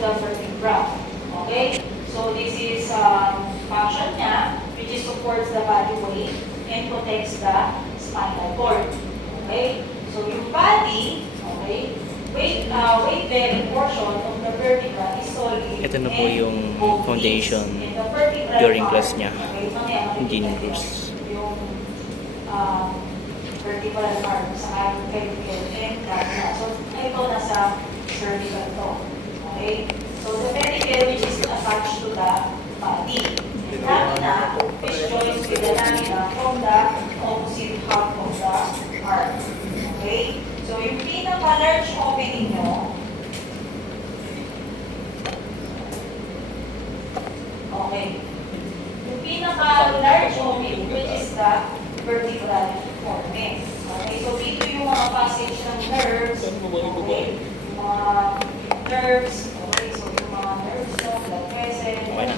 the vertebra. Okay? So this is function niya, which is supports the body weight and protects the spinal cord. Okay? So yung body, okay, weight bearing portion of the vertebra is solid. Ito na po yung foundation during class niya. Engineering course. Yung vertebral arm sa cervical and cardia. So ito nasa cervical to. Okay? So the pedicle which is attached to the body. Lamina which joins with the lamina from the opposite half of the arm. Okay? So yung pinaka-large opening nyo, okay. Yung pinaka-large opening which is the vertebral foramen. Okay? So dito yung mga passage ng nerves, okay? Yung mga nerves, okay? So yung mga nerves nyo, blood vessel, okay?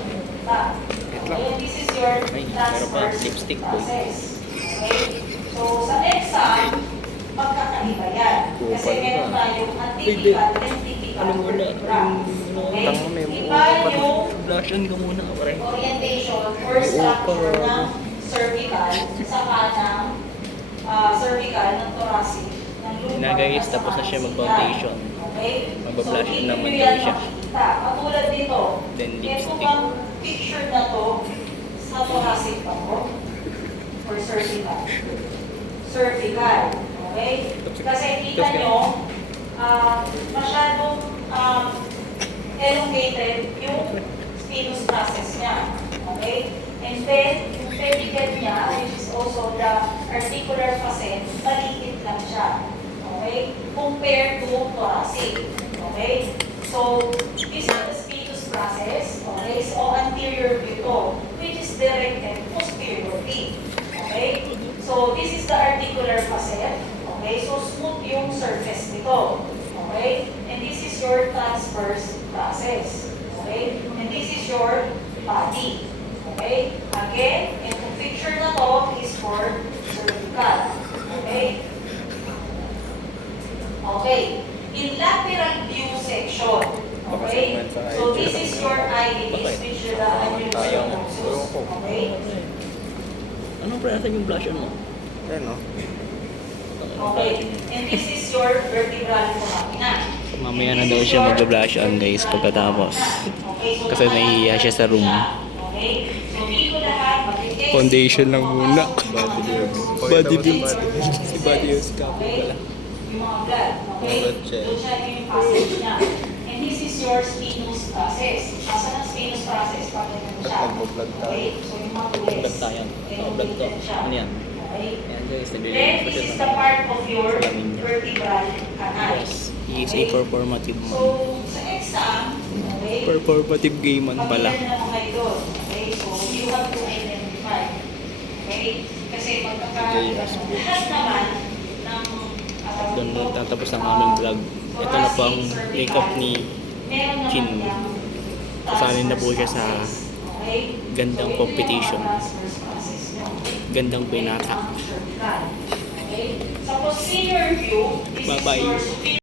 And this is your transverse lipstick po. process. Okay? So sa exam, magkakaiba yan. Kasi meron tayong atypical and typical vertebra. Okay? Iba yung Blushan ka muna, pare. orientation or structure ng cervical saka ng cervical ng thoracic ng lumbar. Na guys, tapos na siya mag-foundation. Okay? Magbablush so, naman dito daw yan siya. makikita. Katulad dito, Then ito lipstick. bang picture na to sa thoracic pa ko? Or cervical? Cervical. Okay? Kasi kita nyo, masyadong elongated yung spinous process niya. Okay? And then, yung pedicle niya, which is also the articular facet, maliit lang siya. Okay? Compared to thoracic. Okay? So, this is the spinous process. Okay? So, anterior view to, which is directed posteriorly. Okay? So, this is the articular facet. Okay? So, smooth yung surface nito. Okay? And this is your transverse process. Okay? And this is your body. Okay? Again, itong picture na to is for cervical. Okay? Okay. In lateral view section. Okay? So this is your iris, which is the annulus abscessus. Okay? Anong prasa yung blushan mo? Ayan, no? Okay. And this is your vertebral foramina. Mamaya na daw siya mag-blushan guys pagkatapos. Kasi nahihiya siya sa room. Okay? So dito lahat, mag-test. Foundation lang muna. Body builds. Si body builds ka po Okay? pala. Yung mga blood. Okay? Blood check. Doon siya yung passage niya. And this is your spinous process. Asa ng spinous process? Pakita mo siya. At nagbo-blood tayo. Okay? So yung mga tulis. Blood tayo. Blood to. Ano yan? Okay? Ayan guys, Then naglilinis pa this siya is sa the part of your salamin niya. vertebral canal. Yes, he is a performative So, man. sa exam, okay? Performative gay man pala. Pamilya na mga idol. Okay? So, you have to identify. Okay? Kasi lahat naman ng Doon nagtatapos ang aming vlog. Ito na po ang makeup ni Chin. Kasali na po siya sa gandang competition. Gandang pinata. Okay? Sa posterior view, this is Bye-bye. your superior